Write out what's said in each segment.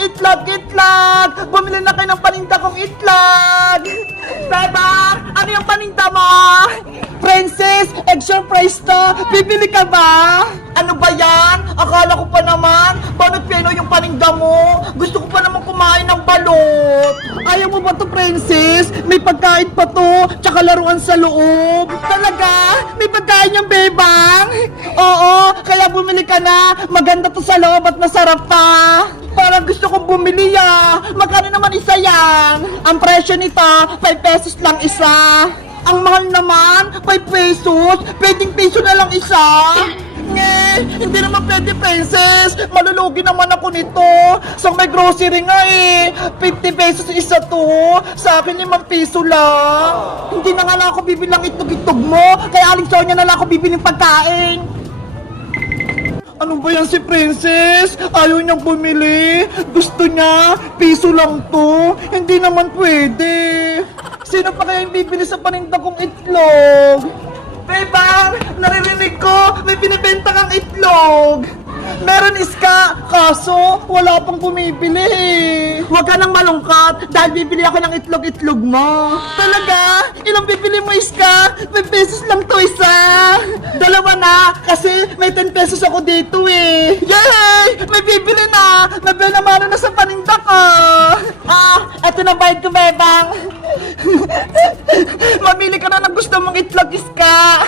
Itlog, itlog! Bumili na kayo ng paninda kong itlog! Bebang, ano yung paninda mo? Princess, egg surprise to! Bibili ka ba? Ano ba yan? Akala ko pa naman, banot peno yung paninda mo. Gusto ko pa naman kumain ng balot. Ayaw mo ba to, Princess? May pagkain pa to, tsaka laruan sa loob. Talaga? May pagkain yung Bebang? Oo, kaya bumili ka na. Maganda to sa loob at masarap pa. Parang gusto kong bumili Magkano naman isa yan? Ang presyo nito, 5 pesos lang isa. Ang mahal naman, 5 pesos. Pwedeng piso na lang isa. Hindi naman pwede, Princess. Malulugi naman ako nito. Sa may grocery nga 50 pesos isa to. Sa akin 5 piso lang. Hindi na nga lang ako bibilang itog-itog mo. Kaya aling Sonia na lang ako bibiling pagkain. Ano ba yan si Princess? Ayaw niyang bumili. Gusto niya, piso lang to. Hindi naman pwede. Sino pa kaya yung bibili sa paninda kong itlog? Bebang, naririnig ko, may binibenta kang itlog. Meron iska, kaso wala pang bumibili. Huwag ka nang malungkot dahil bibili ako ng itlog-itlog mo. Talaga? Ilang bibili mo, iska? 5 pesos lang to isa. Dalawa na, kasi may 10 pesos ako dito Yay! May bibili na! May benamano na sa paninda ko. Eto na bayad ko, Bebang. Mamili ka na ng gusto mong itlog, iska.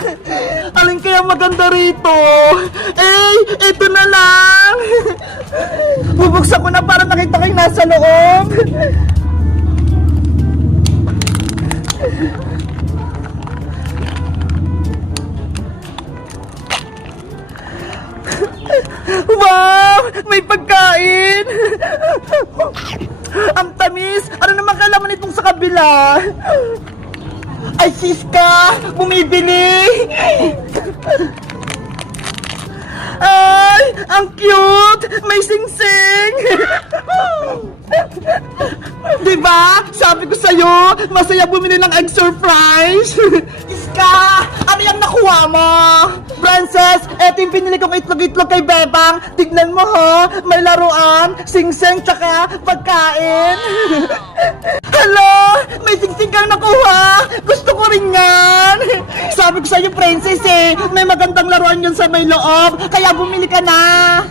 Alin kaya maganda rito? Ito na lang. Bubuksan ko na para nakita ko yung nasa loob. Wow! May pagkain! Ang tamis! Ano naman kailangan itong sa kabila? Ay, siska! Bumibili! Ay! Ang cute! May sing-sing! Diba? Sabi ko sa'yo, masaya bumili ng egg surprise! Iska! Ano yung nakuha mo? Princess, eto yung pinili kong itlog-itlog kay Bebang. Tignan mo may laruan, sing-sing, tsaka pagkain. Hello! May sing-sing kang nakuha! Gusto ko rin yan! Sabi ko sa'yo, Princess may magandang laruan yun sa may loob, kaya bumili ka na!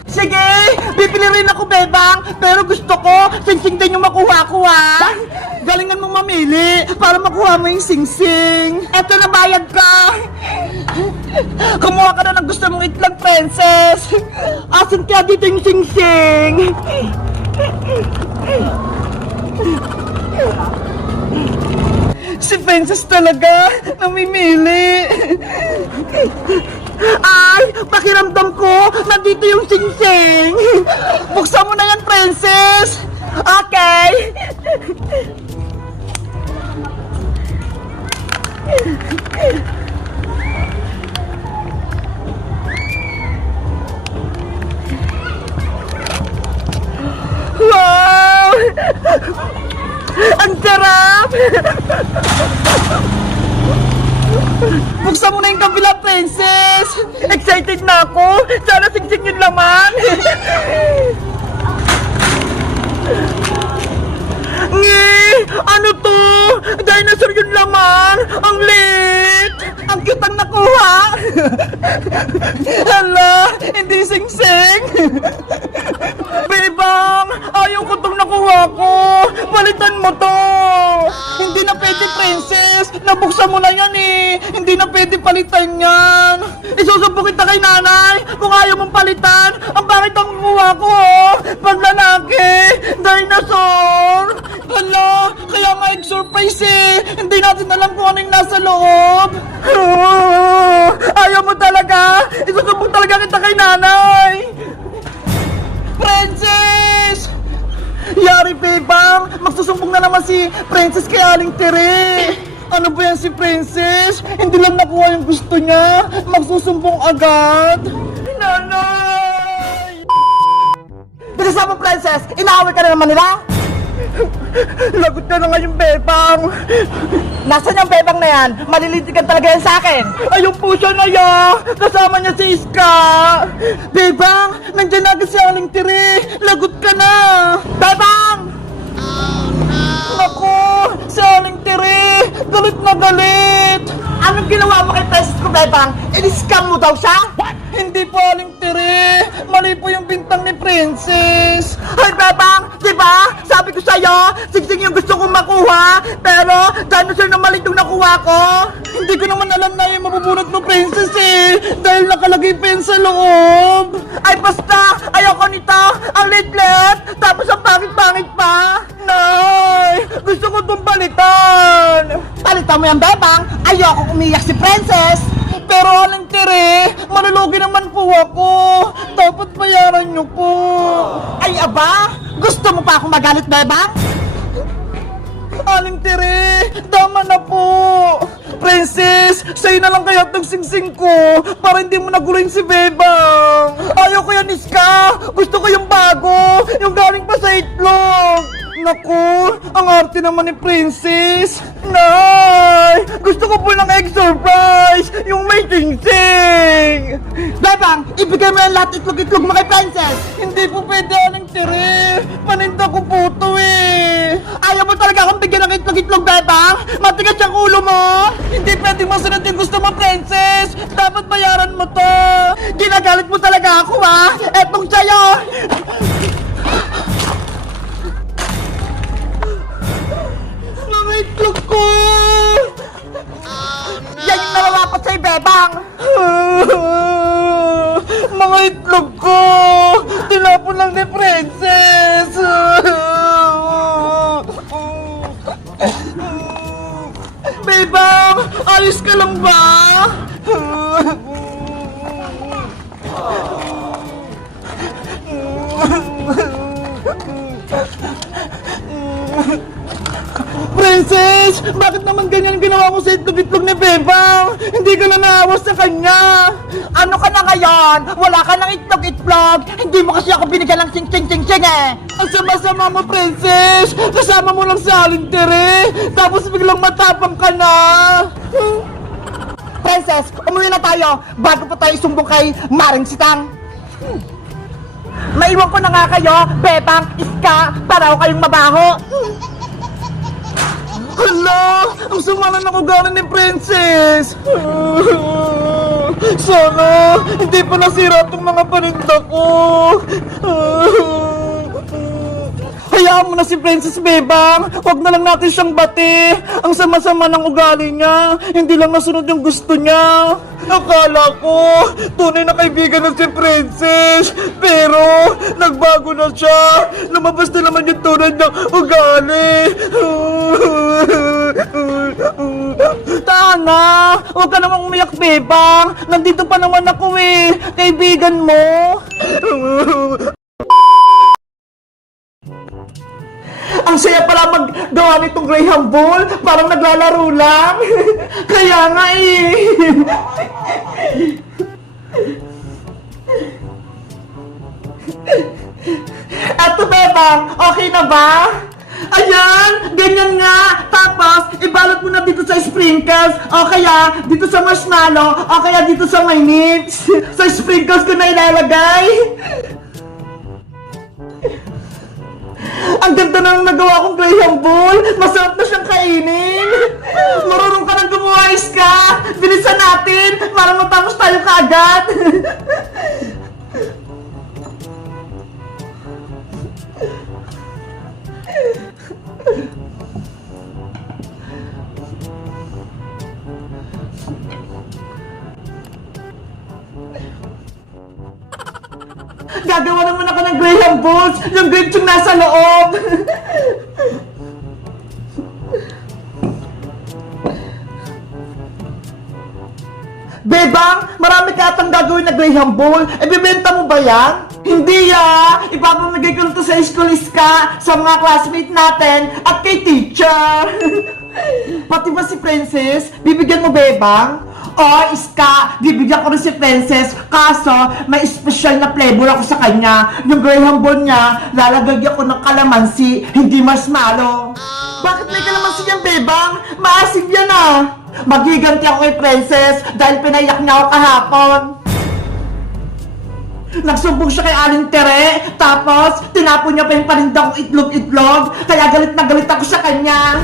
Sige! Bibili rin ako, Bebang, pero gusto ko, sing-sing din yung makuha ko Galingan mo mamili para makuha mo yung sing-sing. Eto na, bayad ka! Kumuha ka na ng gusto mong itlog, Princess! Asan kaya dito yung sing-sing? Si Princess talaga, namimili. Ay, pakiramdam ko, nandito yung sing-sing. Buksan mo na yan, Princess. Okay. Wow! Ang sarap! Buksan mo na yung kabila, Princess! Excited na ako! Sana sing-sing yung laman! Ano to? Dinosaur yung laman! Ang lit! Ang cute ang nakuha! Hala! Hindi sing-sing! Bebang! Ayaw ko itong nakuha ko! Palitan mo to! Hindi na pwede, Princess! Nabuksan mo na yan Hindi na pwede palitan yan! Isusubok kita kay nanay kung ayaw mong palitan! Ang bakit ang kuha ko Paglalaki! Dinosaur! Hala! Kaya nga egg surprise Hindi natin alam kung ano yung nasa loob! Ayaw mo talaga! Isusubok talaga kita kay nanay! Princess! Yari, Bebang! Magsusumbong na naman si Princess kay Aling Tere! Ano ba yan si Princess? Hindi lang nakuha yung gusto niya! Magsusumbong agad! Nanay! Bilisan mo, Princess! Inaaway ka na naman nila! Lagot ka na nga yung Bebang! Nasaan yung Bebang na yan? Malilitigan talaga yan sa akin! Ayun po siya na Kasama niya si Iska! Bebang! Nandiyan na si Aling Tere! Lagot ka na! Bebang! Bebang, in-scam mo daw siya? Hindi po, Aling Tere. Mali po yung bintang ni Princess. Ay, Bebang, di ba? Sabi ko sa'yo, sigsing yung gusto kong makuha. Pero, dinosaur na mali itong nakuha ko. Hindi ko naman alam na yung mabubunot mo, Princess eh. Dahil nakalagay pa yun sa loob. Ay, basta, ayoko nito. Ang lit-lit, tapos ang pangit-pangit pa. Nay, gusto ko itong balitan. Palitan mo yan, Bebang. Ayoko umiyak si Princess. Pero Aling Tere, malulugi naman po ako. Dapat bayaran niyo po. Ay aba, gusto mo pa akong magalit, Bebang? Aling Tere, tama na po. Princess, sa'yo na lang kaya tagsingsing ko para hindi mo naguloyin si Bebang. Ayaw ko yan, Iska. Gusto ko yung bago, yung galing pa sa itlog. Naku, ang arte naman ni Princess. Nay, gusto ko po ng egg surprise, yung may sing-sing. Bebang, ibigay mo yung lahat itlog-itlog mo kay Princess. Hindi po pwede, Aling Tere. Paninda ko po to eh. Ayaw mo talaga akong bigyan ng itlog-itlog, Bebang? Matigas yung ulo mo. Hindi pwedeng masunod yung gusto mo, Princess. Dapat bayaran mo to. Ginagalit mo talaga ako, ha? Etong sa'yo. Mga itlog ko! Yan yung nararapat sa'yo, Bebang! Mga itlog ko! Tinapon lang ni Princess! Bebang! Ayos ka lang ba? Princess! Bakit naman ganyan ginawa mo sa itlog-itlog ni Bebang? Hindi ka na naawas sa kanya! Ano ka na ngayon? Wala ka ng itlog-itlog! Hindi mo kasi ako binigyan ng sing-sing-sing-sing eh! Ang sama-sama mo, Princess! Kasama mo lang sa Aling Tere! Tapos biglang matapang ka na! Princess, umuwi na tayo bago pa tayo sumbong kay Maring Sitang! Maiwan ko na nga kayo, Bebang, Iska, para ako kayong mabaho! Hala! Ang sama na nakugalan ni Princess! Sana hindi pa nasira itong mga paninda ko! Hayaan mo na si Princess, Bebang! Huwag na lang natin siyang bati! Ang sama-sama ng ugali niya! Hindi lang nasunod yung gusto niya! Akala ko, tunay na kaibigan na si Princess! Pero, nagbago na siya! Lumabas na naman yung tunay ng ugali! Tana! Huwag ka namang umiyak, Bebang! Nandito pa naman ako eh! Kaibigan mo! Ang saya pala maggawa nitong Graham Ball, parang naglalaro lang. Kaya nga eh. Eto, Bebang, okay na ba? Ayan, ganyan nga. Tapos, ibalot mo na dito sa sprinkles, o kaya dito sa marshmallow, o kaya dito sa my nips. Sa sprinkles ko na ilalagay. Ang ganda na ng nagawa kong Graham Ball. Masarap na siyang kainin. Marunong ka nang gumawa, Iska. Bilisan natin para matapos tayo kaagad. Gagawa naman ako ng Graham Balls, yung grapes yung nasa loob. Bebang, marami ka atang gagawin na Graham Ball. Ibibenta mo ba yan? Hindi ipapamigay ko to sa school, Iska, sa mga classmate natin at kay teacher. Pati ba si Princess, bibigyan mo, Bebang? Iska, bibigyan ko rin si Princess. Kaso, may special na flavor ako sa kanya. Yung Graham Ball niya, lalagyan ko ng kalamansi, hindi marshmallow. Bakit may kalamansi yan, Bebang? Maasim yan Magiganti ako kay Princess dahil pinaiyak niya ako kahapon. Nagsumbong siya kay Aling Tere, tapos tinapon niya pa yung paninda kong itlog-itlog, kaya galit na galit ako sa kanya.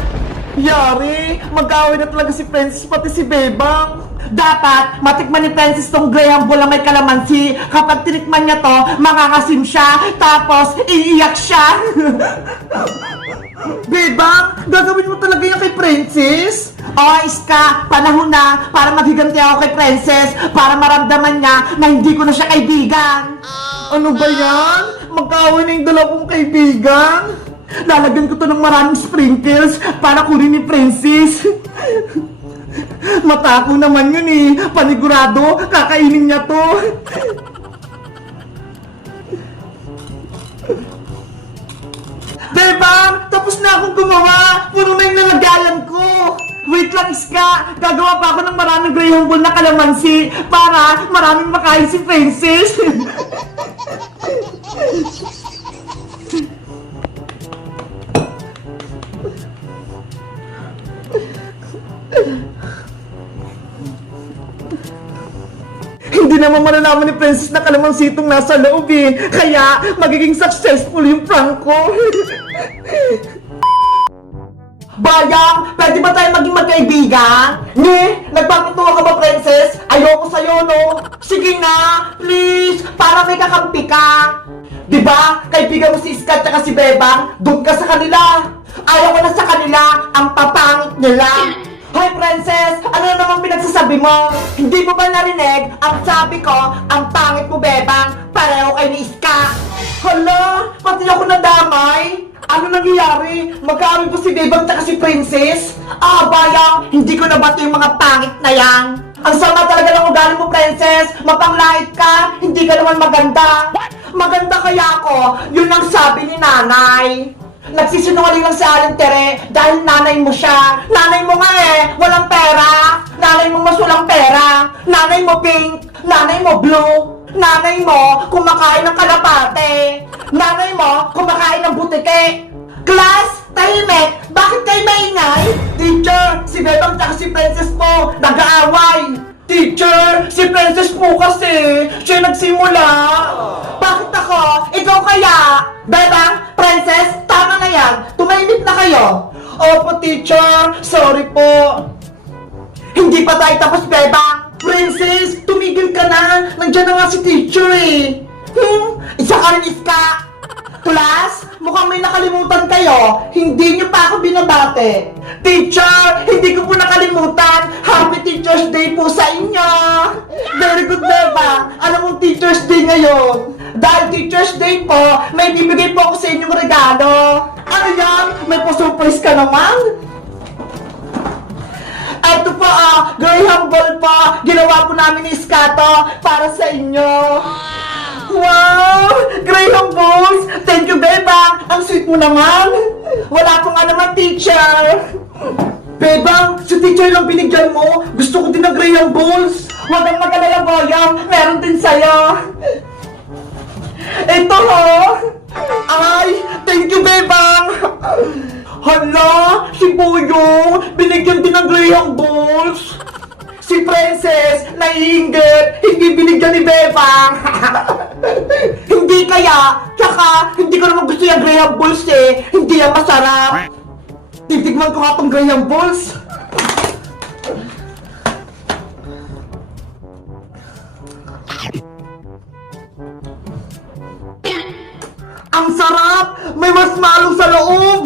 Yari, mag-away na talaga si Princess pati si Bebang. Dapat, matikman ni Princess tong Graham Bull na may kalamansi. Kapag tinikman niya to, makakasim siya, tapos iiyak siya. Bebang, gagawin mo talaga yan kay Princess? Oh, Iska, panahon na para maghiganti ako kay Princess para maramdaman niya na hindi ko na siya kaibigan. Ano ba yan? Magkaaway na yung dalawang kaibigan? Lalagyan ko to ng maraming sprinkles para kunin ni Princess. Matako naman yun eh. Panigurado, kakainin niya to. Bebang, tapos na akong gumawa. Puno na yung nalagayan ko. Wait lang, Iska. Gagawa pa ako ng maraming Graham Bull na kalamansi para maraming makain si Princess. Hindi naman malalaman ni Princess na kalamansi itong nasa loob eh. Kaya magiging successful yung prank ko. Bayang, pwede ba tayo maging magkaibigan? Ni, nagpapatuwa ka ba, Princess? Ayoko sa'yo, no? Sige na, please, para may kakampi ka. Diba, kaibigan mo si Iska at si Bebang, doon ka sa kanila. Ayaw ko na sa kanila, ang papangit nila. Hoy, Princess, ano na naman pinagsasabi mo? Hindi mo ba narinig? Ang sabi ko, ang pangit mo, Bebang, pareho kay ni Iska. Hala, pati ako nadamay. Ano nangyayari? Magkaawin ko si Bebang at si Princess? Ah, bayang, hindi ko nabati yung mga pangit na yan. Ang sama talaga ng ugali mo, Princess. Mapanglait ka, hindi ka naman maganda. Maganda kaya ako, yun ang sabi ni Nanay. Nagsisinungaling lang si Aling Tere dahil nanay mo siya. Nanay mo nga eh, walang pera. Nanay mo mas walang pera. Nanay mo pink, nanay mo blue. Nanay mo kumakain ng kalapate. Nanay mo kumakain ng butike. Class, tahimik, bakit kayo maingay? Teacher, si Bebang at si Princess po nag-aaway. Teacher, si Princess po kasi siya nagsimula. Bakit ako? Ikaw kaya? Bebang, Princess, tama na yan. Tumahimik na kayo. Opo, teacher. Sorry po. Hindi pa tayo tapos, Bebang. Princess, tumigil ka na. Nandiyan na nga si teacher eh. Isa ka rin, Iska. Class, mukhang may nakalimutan kayo. Hindi niyo pa ako binabate. Teacher, hindi ko po nakalimutan. Happy Teacher's Day po sa inyo. Very good, Bebang. Alam mong Teacher's Day ngayon. Dahil Teacher's Day po, may bibigay po ako sa inyong regalo. Ano yan? May pa-surprise ka naman? Ito po, Graham Bull po. Ginawa po namin ni Iskato para sa inyo. Wow! Graham Bulls! Thank you, Bebang! Ang sweet mo naman! Wala ko nga naman, teacher! Bebang, si teacher lang binigyan mo. Gusto ko din ng Graham Bulls. Huwag kang mag-alala, Boyang. Meron din sa'yo. Ito, ho! Ay, thank you, Bebang! Hala, si Boyong, binigyan din ng Graham Bulls. Si Princess, naiinggit, hindi binigyan ni Bebang. Hindi kaya, tsaka hindi ko naman gusto yung Graham Bulls eh. Hindi yan masarap. Titigman ko nga tong Graham Bulls. Ang sarap! May marshmallow sa loob!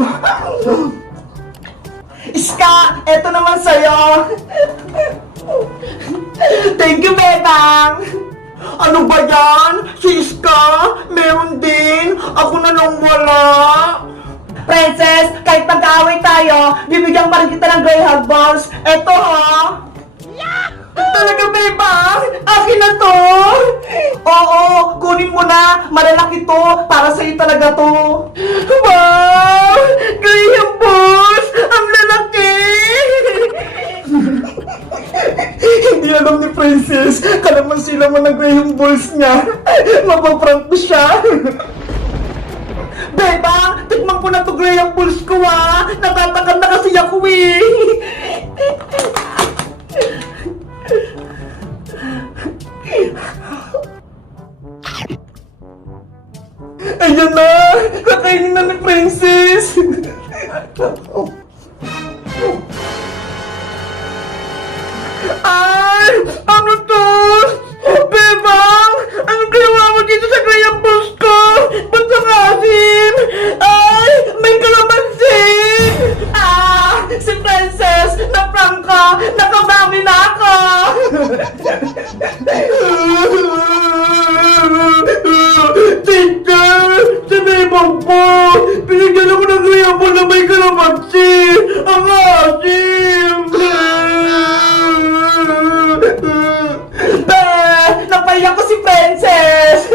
Iska, eto naman sa'yo. Thank you, Bebang! Ano ba yan? Si Iska? Meron din? Ako na lang wala. Princess, kahit pag-aaway tayo, bibigyan pa rin kita ng Graham Balls. Eto, ha? Talaga, Bebang? Akin na to? Oo, kunin mo na. Malalaki to. Para sa'yo talaga to. Wow! Graham Balls! Ang lalaki! Hindi alam ni Princess, kalamansi naman ng Graham Balls niya. Mapaprank ko siya. Bebang, tikman ko na to Graham Balls ko ha. Natatakam na kasi ako eh. Ayan na! Kakainin na ni Princess! Binigyan ako ng greyhound na may kalamansi! Ang asim! Napaiyak ko si Princess!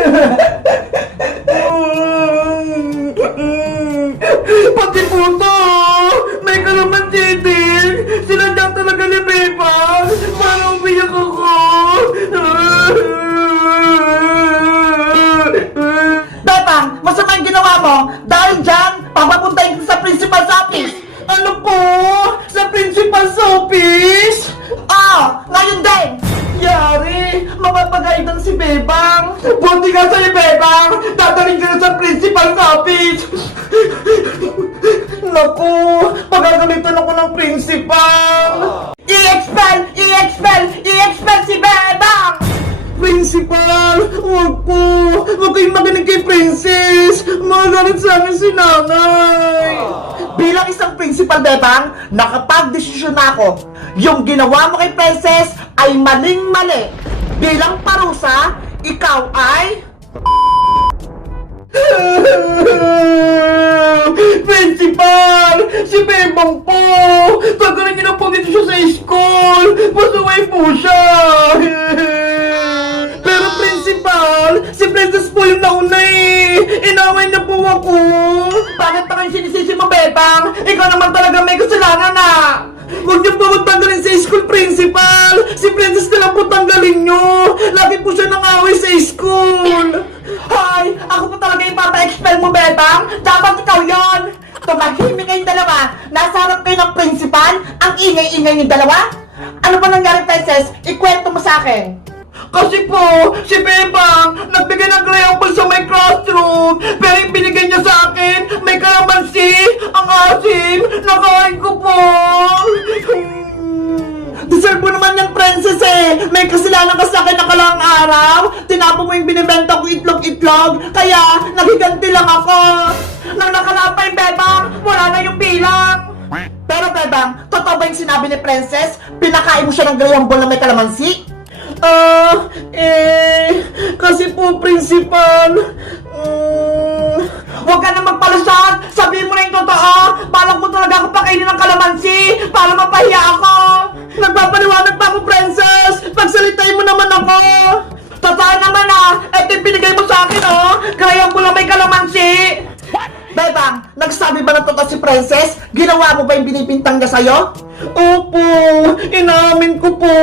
Pati puto! May kalamansi din! Sinadya talaga ni Beba! Para umiyak ako! Bebang, masama yung ginawa mo! Dahil dyan, papapuntahin ko sa principal's office! Ano po? Sa principal's office? Ngayon din! Yari! Mapapagaitan si Bebang! Buti nga sa'yo, Bebang! Dadaling ka na sa principal's office! Naku! Pagagalitan ako ng principal! I-expel! I-expel! I-expel si Bebang! Principal! Huwag po! Huwag kayong magaling kay Princess! Magalit sa akin si nanay! Bilang isang principal, Bebang, nakapag-desisyon na ako. Yung ginawa mo kay Princess ay maling-mali. Bilang parusa, ikaw ay... Principal! Si Bebang po! Pagkarin niyo na po dito siya sa school! Pasaway po siya! Pero Principal, si Princess po yung nauna eh! Inaway niya po ako! Bakit pa kayo sinisisi mo, Bebang? Ikaw naman talaga may kasalanan na! Huwag niyo po tanggalin sa school, Principal! Si Princess na lang po tanggalin niyo! Lagi po siya nangaway sa school! Hoy! Ako po talaga yung papa-expel mo, Bebang! Dapat ikaw yon! Tumahimik kayong dalawa! Nasa harap kayo ng principal? Ang ingay-ingay yung dalawa? Ano pa nangyari, Princess? Ikwento mo sa akin! Kasi po, si Bebang nagbigay ng greyhound sa may classroom, pero yung binigay niya sa akin, may kalamansi, ang asim, nakain ko po! Deserve mo naman yan, Princess eh! May kasalanan ka sa akin nakalang araw! Tinapo mo yung binibenta ko itlog-itlog, kaya nagiganti lang ako! Nang nakalapay, Bebang, wala na yung bilang! Pero Bebang, totoo ba yung sinabi ni Princess? Pinakain mo siya ng greyhound na may kalamansi? Kasi po, Principal, huwag ka na magpalusot! Sabihin mo na yung totoo! Balak mo talaga ako pakainin ng kalamansi para mapahiya ako! Nagpapaliwanag pa ako, Princess! Pagsalitain mo naman ako! Totoo naman ito yung binigay mo sa akin Greyhound na may kalamansi! Bebang, nagsabi ba ng totoo si Princess? Ginawa mo ba yung binibintang niya sa'yo? Opo, inaamin ko po.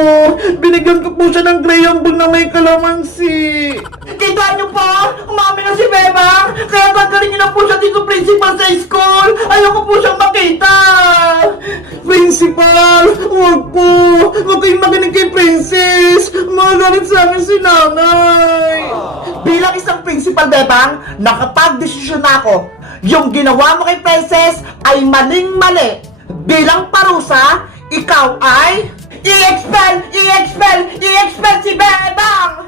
Binigyan ko po siya ng greyhound na may kalamansi. Kita niyo po, umamin na si Bebang. Kaya tanggalin niyo na po siya dito, Principal, sa school. Ayoko po siyang makita. Principal, huwag po. Huwag kayong makinig kay Princess. Magalit sa akin si nanay. Bilang isang principal, Bebang, nakapag-desisyon na ako. Yung ginawa mo kay Princess ay maling-mali. Bilang parusa, ikaw ay... I-expel! I-expel! I-expel si Bebang!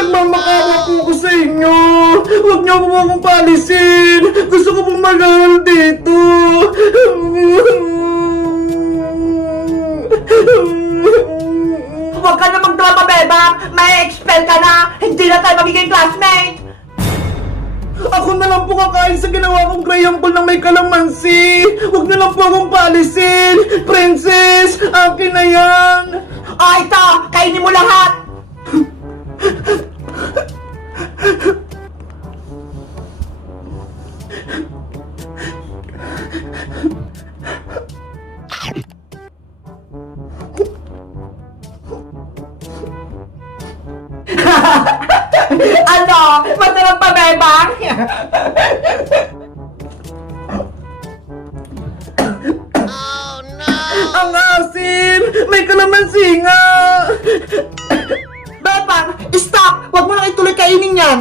Nagmamakawa po ko sa inyo! Huwag niyo po akong paalisin! Gusto ko pong mag-aaral dito! Huwag ka na magdrama, Bebang! May expel ka na! Hindi na tayo magiging classmate! Ako na lang po kakain sa ginawa kong greyhound na may kalamansi! Huwag na lang po akong paalisin! Princess! Akin na yan! Ito! Kainin mo lahat! Ano? Masarap pa, Bebang? Oh no! Ang asim! May kalamansi nga! Bebang! Stop! Huwag mo nang ituloy kainin yan!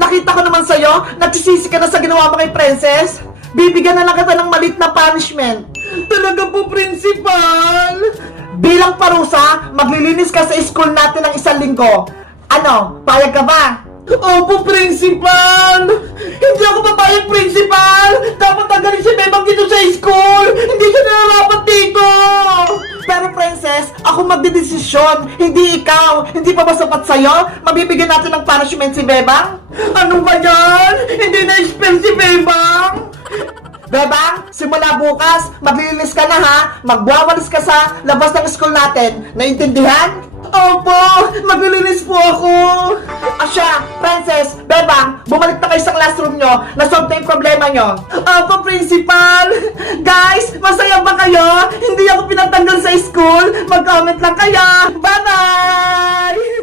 Nakita ko naman sa'yo, nagsisisi ka na sa ginawa mo kay Princess. Bibigyan na lang kita ng malit na punishment. Talaga po, Principal! Bilang parusa, maglilinis ka sa school natin ng 1 linggo. Ano, payag ka ba? Opo, Principal! Hindi ako papayag, Principal! Dapat tanggalin si Bebang dito sa school! Hindi siya nararapat dito! Pero Princess, ako magdedesisyon, hindi ikaw! Hindi pa ba sapat sa'yo? Mabibigyan natin ng punishment si Bebang? Ano ba yan? Hindi na expensive, Bebang! Bebang, simula bukas, maglilinis ka na ha. Magwawalis ka sa labas ng school natin. Naintindihan? Opo, maglilinis po ako. Asya, Princess, Bebang, bumalik na kayo sa classroom nyo. Nasolve na yung problema nyo. Opo, Principal. Guys, masaya ba kayo? Hindi ako pinatanggal sa school. Mag-comment lang kayo. Bye-bye!